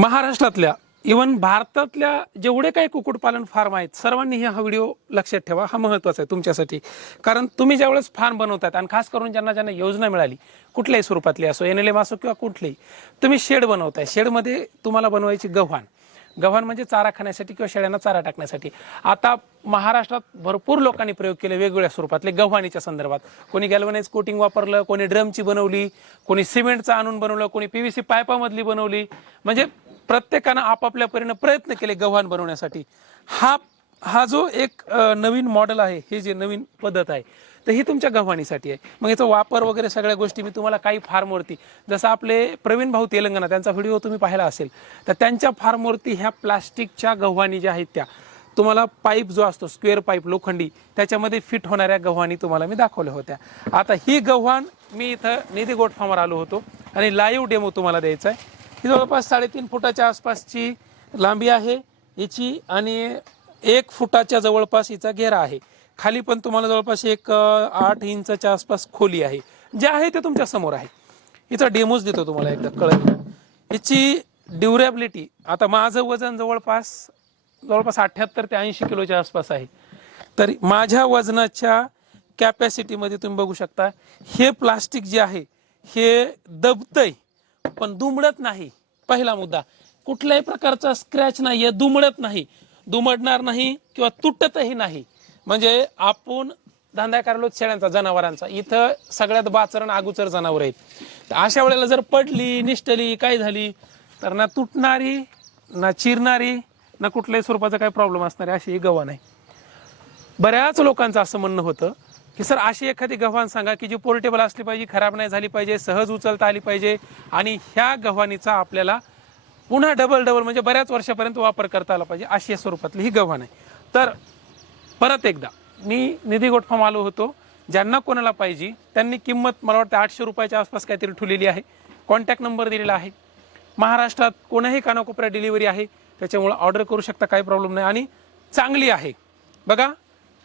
महाराष्ट्रातल्या इवन भारतातल्या जेवढे काही कुक्कुटपालन फार्म आहेत सर्वांनी हा व्हिडिओ लक्षात ठेवा. हा महत्त्वाचा आहे तुमच्यासाठी. कारण तुम्ही ज्यावेळेस फार्म बनवतात आणि खास करून ज्यांना ज्यांना योजना मिळाली कुठल्याही स्वरूपातली असो एन एल एम असो किंवा कुठलीही तुम्ही शेड बनवताय. शेडमध्ये तुम्हाला बनवायची गव्हाण. गव्हाण म्हणजे चारा खाण्यासाठी किंवा शेळ्यांना चारा टाकण्यासाठी. आता महाराष्ट्रात भरपूर लोकांनी प्रयोग केले वेगवेगळ्या स्वरूपातले गव्हाणीच्या संदर्भात. कोणी गॅल्वनाइज कोटिंग वापरलं कोणी ड्रमची बनवली कोणी सिमेंटचं आणून बनवलं कोणी पीव्हीसी पायपामधली बनवली. म्हणजे प्रत्येकानं आपापल्या परीनं प्रयत्न केले गव्हाण बनवण्यासाठी. हा हा जो एक नवीन मॉडेल आहे हे जे नवीन पद्धत आहे तर ही तुमच्या गव्हाणीसाठी आहे. मग याचा वापर वगैरे सगळ्या गोष्टी मी तुम्हाला काही फार्मवरती जसं आपले प्रवीण भाऊ तेलंगणा त्यांचा व्हिडिओ तुम्ही पाहिला असेल तर त्यांच्या फार्मवरती ह्या प्लास्टिकच्या गव्हाणी ज्या आहेत त्या तुम्हाला पाईप जो असतो स्क्वेअर पाईप लोखंडी त्याच्यामध्ये फिट होणाऱ्या गव्हाणी तुम्हाला मी दाखवल्या होत्या. आता ही गव्हाण मी इथं निधी गोट फार्मवर आलो होतो आणि लाईव्ह डेमो तुम्हाला द्यायचा आहे. ही जवळपास साडेतीन फुटाच्या आसपासची लांबी आहे. याची आणि एक फुटाच्या जवळपास हिचा घेरा आहे. खाली पण तुम्हाला जवळपास एक आठ इंचाच्या आसपास खोली आहे. जे आहे ते तुमच्यासमोर आहे. हिचा डेमोज देतो तुम्हाला एकदा कळत हिची ड्युरेबिलिटी आता माझं वजन जवळपास जवळपास अठ्ठ्याहत्तर ते ऐंशी किलोच्या आसपास आहे. तर माझ्या वजनाच्या कॅपॅसिटीमध्ये तुम्ही बघू शकता हे प्लास्टिक जे आहे हे दबतंय. पण दुमडत नाही. पहिला मुद्दा कुठल्याही प्रकारचा स्क्रॅच नाही आहे दुमडत नाही. दुमडणार नाही किंवा तुटतही नाही. म्हणजे आपण धंदा करायलो शेळ्यांचा जनावरांचा. इथं सगळ्यात बाचरण अगोचर जनावर आहेत. तर अशा वेळेला जर पडली निष्ठली काय झाली तर ना तुटणारी ना चिरणारी ना कुठल्याही स्वरूपाचा काही प्रॉब्लेम असणारी अशी ही नाही. बऱ्याच लोकांचं असं म्हणणं होतं की सर अशी एखादी गव्हाण सांगा की जी पोर्टेबल असली पाहिजे खराब नाही झाली पाहिजे सहज उचलता आली पाहिजे आणि ह्या गव्हाणीचा आपल्याला पुन्हा डबल डबल म्हणजे बऱ्याच वर्षापर्यंत वापर करता आला पाहिजे अशी या स्वरूपातली ही गव्हाण आहे. तर परत एकदा मी निधी गोठफाम आलो होतो ज्यांना कोणाला पाहिजे त्यांनी किंमत मला वाटतं आठशे रुपयाच्या आसपास काहीतरी ठेवलेली आहे. कॉन्टॅक्ट नंबर दिलेला आहे. महाराष्ट्रात कोणाही कानाकोपऱ्यात डिलिव्हरी आहे त्याच्यामुळं ऑर्डर करू शकता काही प्रॉब्लेम नाही. आणि चांगली आहे. बघा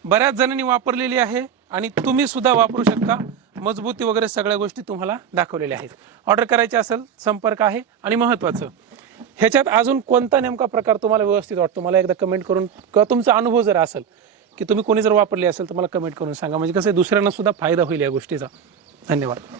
बऱ्याच जणांनी वापरलेली आहे. आणि तुम्ही सुद्धा वापरू शकता. मजबूती वगैरे सगळ्या गोष्टी तुम्हाला दाखवलेल्या आहेत. ऑर्डर करायची असेल संपर्क आहे आणि महत्त्वाचं ह्याच्यात अजून कोणता नेमका प्रकार तुम्हाला व्यवस्थित वाटतो? मला एकदा कमेंट करून किंवा तुमचा अनुभव जर असेल की तुम्ही कोणी जर वापरली असेल तर मला कमेंट करून सांगा. म्हणजे कसं आहे, दुसऱ्यांना सुद्धा फायदा होईल या गोष्टीचा. धन्यवाद.